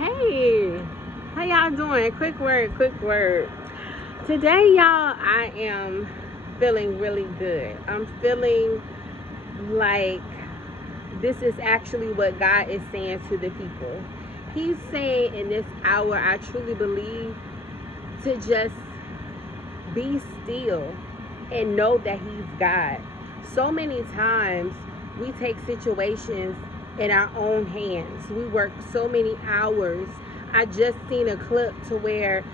Hey, how y'all doing? Quick word. Today, y'all, I am feeling really good. I'm feeling like this is actually what God is saying to the people. He's saying in this hour, I truly believe, to just be still and know that He's God. So many times we take situations in our own hands. We work so many hours. I just seen a clip to where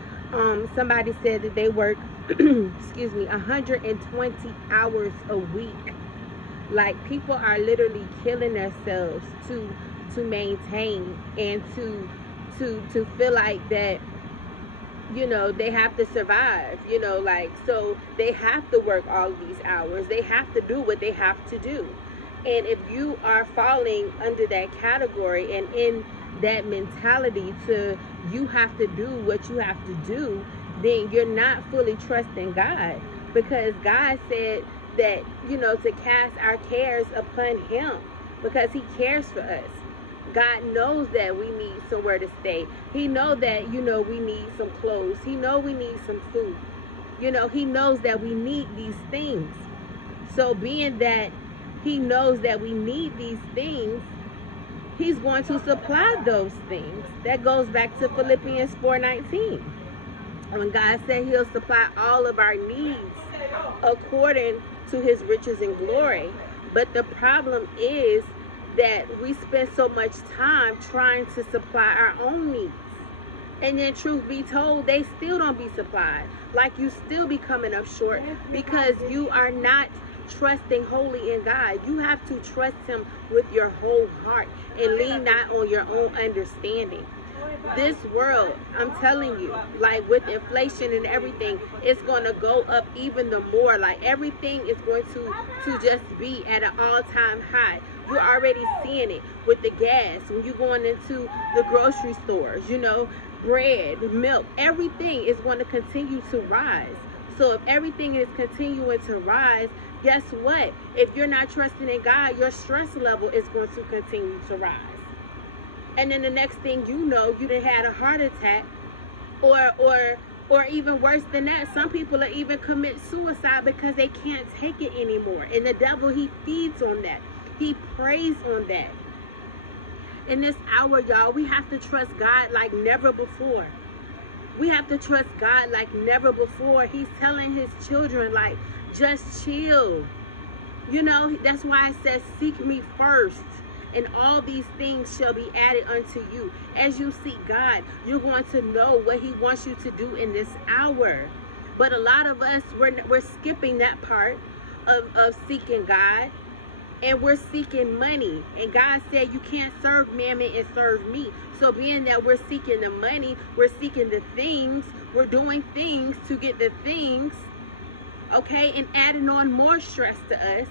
somebody said that they work excuse me 120 hours a week. Like, people are literally killing themselves to maintain and to feel like that, they have to survive, like, so they have to work all of these hours. They have to do what they have to do. And if you are falling under that category and in that mentality to you have to do what you have to do, then you're not fully trusting God, because God said that, to cast our cares upon Him, because He cares for us. God knows that we need somewhere to stay. He knows that, we need some clothes. He knows we need some food. He knows that we need these things. So being that He knows that we need these things, He's going to supply those things. That goes back to Philippians 4:19. When God said He'll supply all of our needs according to His riches and glory. But the problem is that we spend so much time trying to supply our own needs. And then, truth be told, they still don't be supplied. Like, you still be coming up short because you are not trusting wholly in God. You have to trust Him with your whole heart and lean not on your own understanding. This world, I'm telling you, like, with inflation and everything, it's going to go up even the more. Like, everything is going to just be at an all-time high. You're already seeing it with the gas when you're going into the grocery stores, bread, milk, everything is going to continue to rise. So if everything is continuing to rise, guess what? If you're not trusting in God, your stress level is going to continue to rise. And then the next thing you know, you done had a heart attack, or even worse than that, some people are even commit suicide because they can't take it anymore. And the devil, he feeds on that. He preys on that. In this hour, y'all, we have to trust God like never before. We have to trust God like never before. He's telling His children, like, just chill. That's why it says, seek me first, and all these things shall be added unto you. As you seek God, you're going to know what He wants you to do in this hour. But a lot of us, we're skipping that part of seeking God, and we're seeking money. And God said you can't serve mammon and serve me. So being that we're seeking the money, we're seeking the things, we're doing things to get the things, okay, and adding on more stress to us.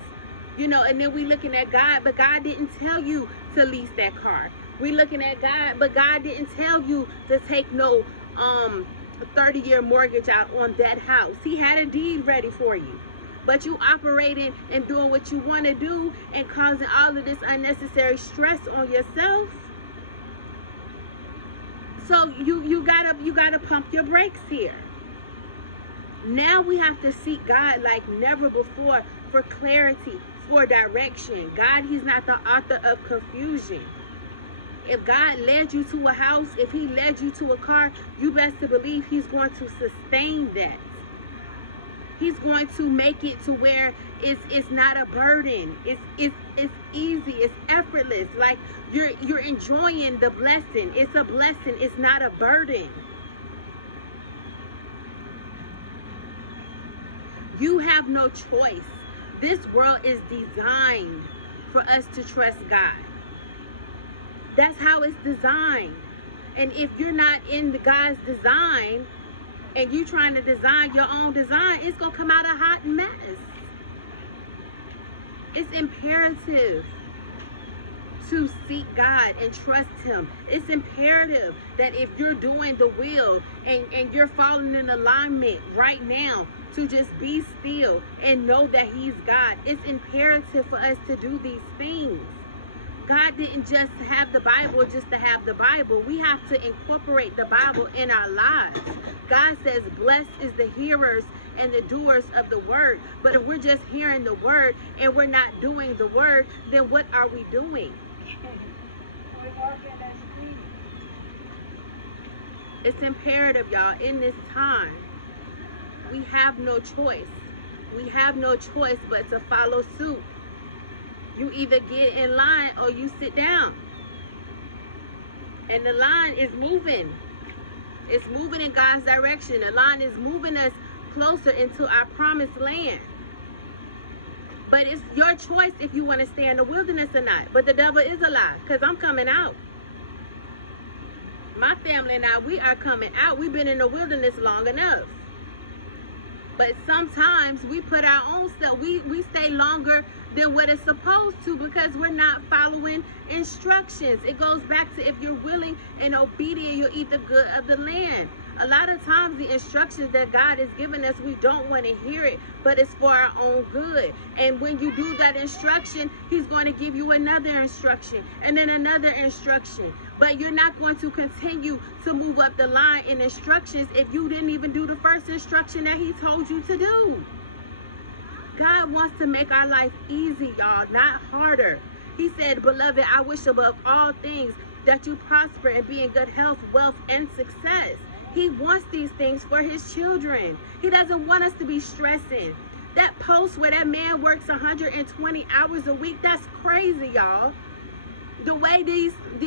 And then we looking at God, but God didn't tell you to lease that car. We looking at God, but God didn't tell you to take no 30-year mortgage out on that house. He had a deed ready for you. But you operating and doing what you want to do and causing all of this unnecessary stress on yourself. So you gotta pump your brakes here. Now we have to seek God like never before for clarity, for direction. God, He's not the author of confusion. If God led you to a house, if He led you to a car, you best to believe He's going to sustain that. He's going to make it to where it's not a burden. It's easy. It's effortless. Like, you're enjoying the blessing. It's a blessing. It's not a burden. You have no choice. This world is designed for us to trust God. That's how it's designed. And if you're not in the God's design, and you trying to design your own design, it's going to come out a hot mess. It's imperative to seek God and trust Him. It's imperative that if you're doing the will and you're falling in alignment right now, to just be still and know that He's God. It's imperative for us to do these things. God didn't just have the Bible just to have the Bible. We have to incorporate the Bible in our lives. God says, blessed is the hearers and the doers of the word. But if we're just hearing the word and we're not doing the word, then what are we doing? It's imperative, y'all, in this time, we have no choice. We have no choice but to follow suit. You either get in line or you sit down. And the line is moving. It's moving in God's direction. The line is moving us closer into our promised land. But it's your choice if you want to stay in the wilderness or not. But the devil is a lie, because I'm coming out. My family and I, we are coming out. We've been in the wilderness long enough. But sometimes we put our own stuff, we stay longer than what it's supposed to because we're not following instructions. It goes back to if you're willing and obedient, you'll eat the good of the land. A lot of times the instructions that God has given us, we don't want to hear it, but it's for our own good. And when you do that instruction, he's going to give you another instruction and then another instruction. But you're not going to continue to move up the line in instructions if you didn't even do the first instruction that he told you to do. God wants to make our life easy, y'all, not harder. He said, beloved, I wish above all things that you prosper and be in good health, wealth, and success. He wants these things for his children. He doesn't want us to be stressing. That post where that man works 120 hours a week, that's crazy, y'all. The way these